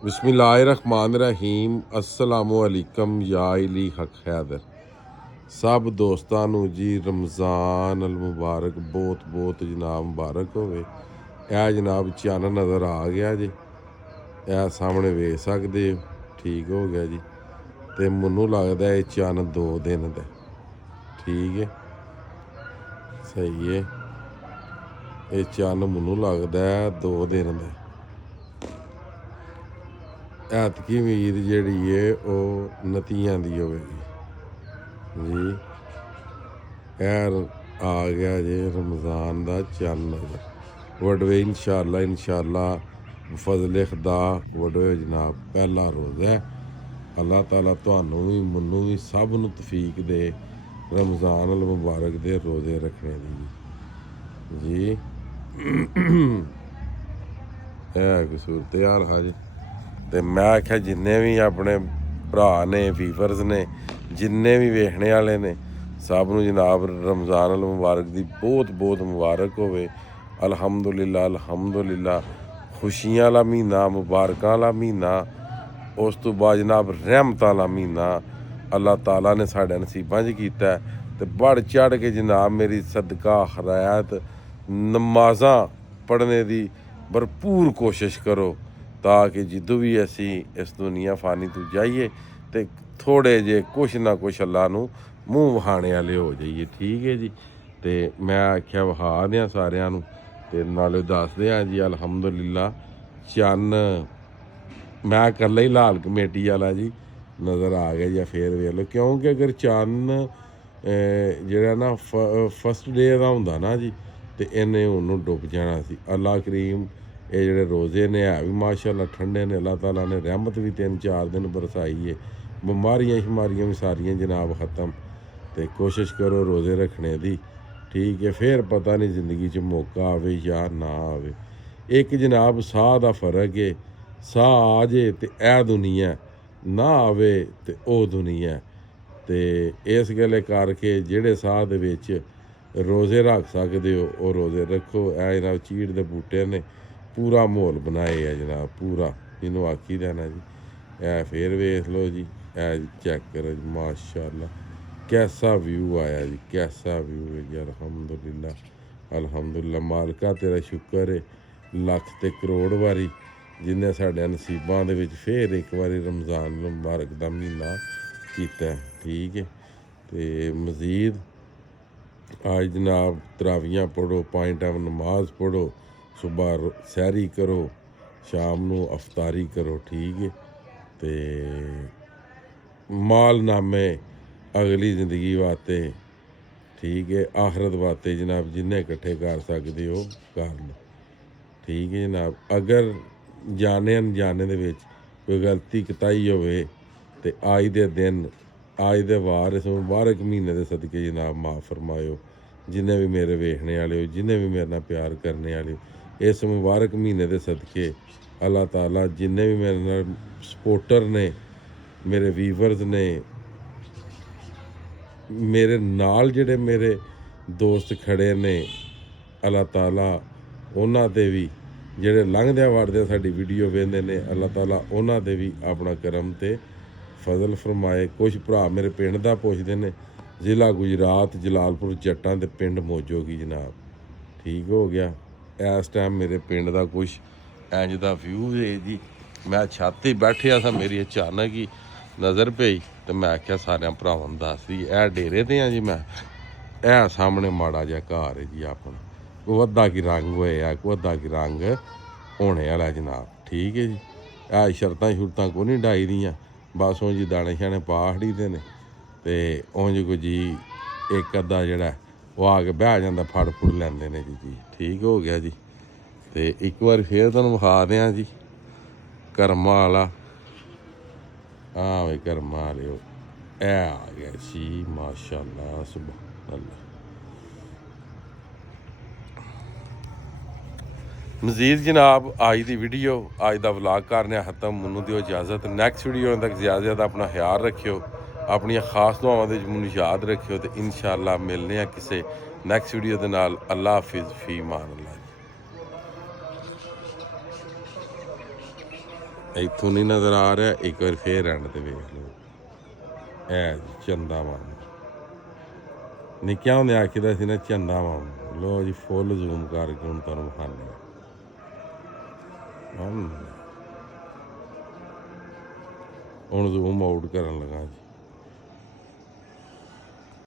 बिस्मिल्लाहिर्रहमानिर्रहीम अस्सलामुअलैकुम या अली हक हैदर। सब दोस्तां नू जी रमज़ान अल मुबारक बहुत बहुत जनाब मुबारक होवे। यह जनाब चन्न नज़र आ गया जी, यह सामने वेख सकते हो, ठीक हो गया जी। तो मैनू लगता है चन्न 2 दिन दा, ठीक है, सही है। ये चन्न मैनू लगता है 2 दिन दा। ऐतकी उम्मीद जिहड़ी है वह नतियां दी होवेगी जी। खैर आ गया जी रमज़ान दा चन्न नज़र वडवे इंशाअल्लाह फजले खुदा वडवे जनाब पहला रोज़ा है। अल्लाह ताला तुहानू भी मैनू भी सब नू तौफीक दे रमज़ान अल मुबारक दे रोज़े रखने दी जी। है सूरत हाल हा जी। तो मैं आख्या जिन्ने भी अपने भरा ने वीवर्स ने जिन्ने भी वेखने वाले ने सब नू जनाब रमज़ान अल मुबारक दी बहुत बहुत मुबारक होवे। अल्हम्दुलिल्लाह अल्हम्दुलिल्लाह। खुशियां वाला महीना, मुबारकां वाला महीना, उस तो बाद जनाब रहमत वाला महीना अल्लाह ताला ने साढ़े नसीबां च कीता है। तो बढ़ चढ़ के जनाब मेरी सदका खैरात नमाज़ां पढ़ने की भरपूर कोशिश करो ताकि जदों भी असी इस दुनिया फानी तो जाइए तो थोड़े जे कुछ ना कुछ अल्लाह नू मूँह वहाने वाले हो जाइए, ठीक है जी। तो मैं आख्या वहा दें सारिਆਂ नू ते नाले दस दें जी अल्हम्दुलिल्लाह चन्न मैं कल्ला ही लाल कमेटी वाला जी नज़र आ गया या फिर वेख लो, क्योंकि अगर चन्न जेह्ड़ा ना फस्ट डे दा हुंदा ना जी तो इन्हें उन्नू डुब जाना सी। अल्लाह करीम ये जेह्ड़े रोज़े ने है भी माशाअल्लाह ठंडे ने, अल्लाह ताला ने रहमत भी 3-4 दिन बरसाई है, बमारियां शमारियां भी सारियां जनाब ख़त्म। तो कोशिश करो रोज़े रखने दी, ठीक है। फिर पता नहीं ज़िंदगी च मौका आवे या ना आवे। एक जनाब साह दा फ़र्क है, साह आ जे तो यह दुनिया, ना आवे तो वह दुनिया। तो इस गल्ले करके जेह्ड़े साह दे विच रोज़े रख सकदे हो वो रोज़े रखो। ए जनाब चीड़ दे बूटे ने पूरा माहौल बनाए है जनाब, पूरा जिन्हों आखी देना जी। ए फिर वेख लो जी, ए चेक करो जी माशाअल्लाह कैसा व्यू आया जी, कैसा व्यू है जी। अल्हम्दुलिल्लाह अल्हम्दुलिल्लाह मालका तेरा शुक्र है लख ते करोड़ वारी जिन्हें साढ़े नसीबां दे विच फिर एक बारी रमज़ान मुबारक दा महीना कीता, ठीक है। तो मज़ीद आज जनाब तरावियाँ पढ़ो, 5 टाइम नमाज पढ़ो, सुबह सैरी करो, शाम नू अफतारी करो, ठीक है। तो माल नामे अगली ज़िंदगी वास्ते, ठीक है, आखरत वास्ते जनाब जिन्हें इकट्ठे कर सकते हो कर लो, ठीक है जनाब। अगर जाने अनजाने दे विच कोई गलती कताई होवे ते अज दे दिन अज दे वार इस मुबारक महीने दे सदके जनाब माफ़ फरमायो। जिन्हें भी मेरे वेखने वाले हो, जिन्हें भी मेरे नाल प्यार करने वाले हो, इस मुबारक महीने दे सदके अल्लाह ताला जिन्हें भी मेरे नाल सपोर्टर ने, मेरे वीवर्स ने, मेरे नाल जेह्ड़े मेरे दोस्त खड़े ने, अल्लाह ताला उन्हां ते भी जेह्ड़े लंघदे वड़दे साडी वीडियो वेंदे ने, अल्लाह ताला उन्हां ते भी अपना करम ते फजल फरमाए। कुछ भरा मेरे पिंड दा पुछदे ने, ज़िला गुजरात जलालपुर जट्टां ते पिंड मोजोगी जनाब, ठीक हो गया। इस टाइम मेरे पिंड दा कुछ इंज दा व्यू है जी। मैं छत ही बैठिया था, मेरी अचानक ही नज़र पई तो मैं आख्या सारियां भरावां नूं दस दी ए डेरे ते जी। मैं ए सामने माड़ा जिहा घर है जी अपना, कोई अद्धा की रंग होया, कोई अद्धा की रंग होने वाला जनाब, ठीक है जी। ए शर्तां शुरतां कोई नहीं डाई दियां, बस उंज दाने शाने पा खड़ी दे ने ते उंज कोई जी एक अद्धा जेह्ड़ा ओह् आ के बैह जांदा फड़ फुड़ लैंदे ने जी, ठीक हो गया जी। तो एक बार फिर तुहानूं विखा देआं जी करमां वाला, हाँ भाई करमां वाले ए आ गया जी माशाअल्लाह सुभान अल्लाह। मजीद जनाब अज दी वीडियो अज दा व्लॉग करने खत्म, मैनूं दिओ इजाज़त। नैक्सट वीडियो तक ज़्यादा ज़्यादा अपना ख्याल रखियो, अपनी खास दुआवां दे मैनूं याद रखियो तो इंशाअल्लाह मिलने आ किसी नैक्सट वीडियो दे नाल। अल्लाह हाफिज़, फी मान अल्लाह। ਇੱਥੋਂ ਨਹੀਂ ਨਜ਼ਰ ਆ ਰਿਹਾ, ਇੱਕ ਵਾਰ ਫੇਰ ਐਂਡ ਤੇ ਵੇਖ ਲਓ। ਇਹ ਜੀ ਚੰਦਾ ਮਾਮਾ, ਨਿੱਕਿਆਂ ਹੁੰਦੇ ਆਖੀਦਾ ਸੀ ਨਾ ਚੰਦਾ ਮਾਮਾ। ਲੋ ਜੀ ਫੁੱਲ ਜ਼ੂਮ ਕਰਕੇ ਹੁਣ ਤੁਹਾਨੂੰ ਵਿਖਾਉਂਦੇ ਹਾਂ। ਹੁਣ ਜ਼ੂਮ ਆਊਟ ਕਰਨ ਲੱਗਾ ਜੀ।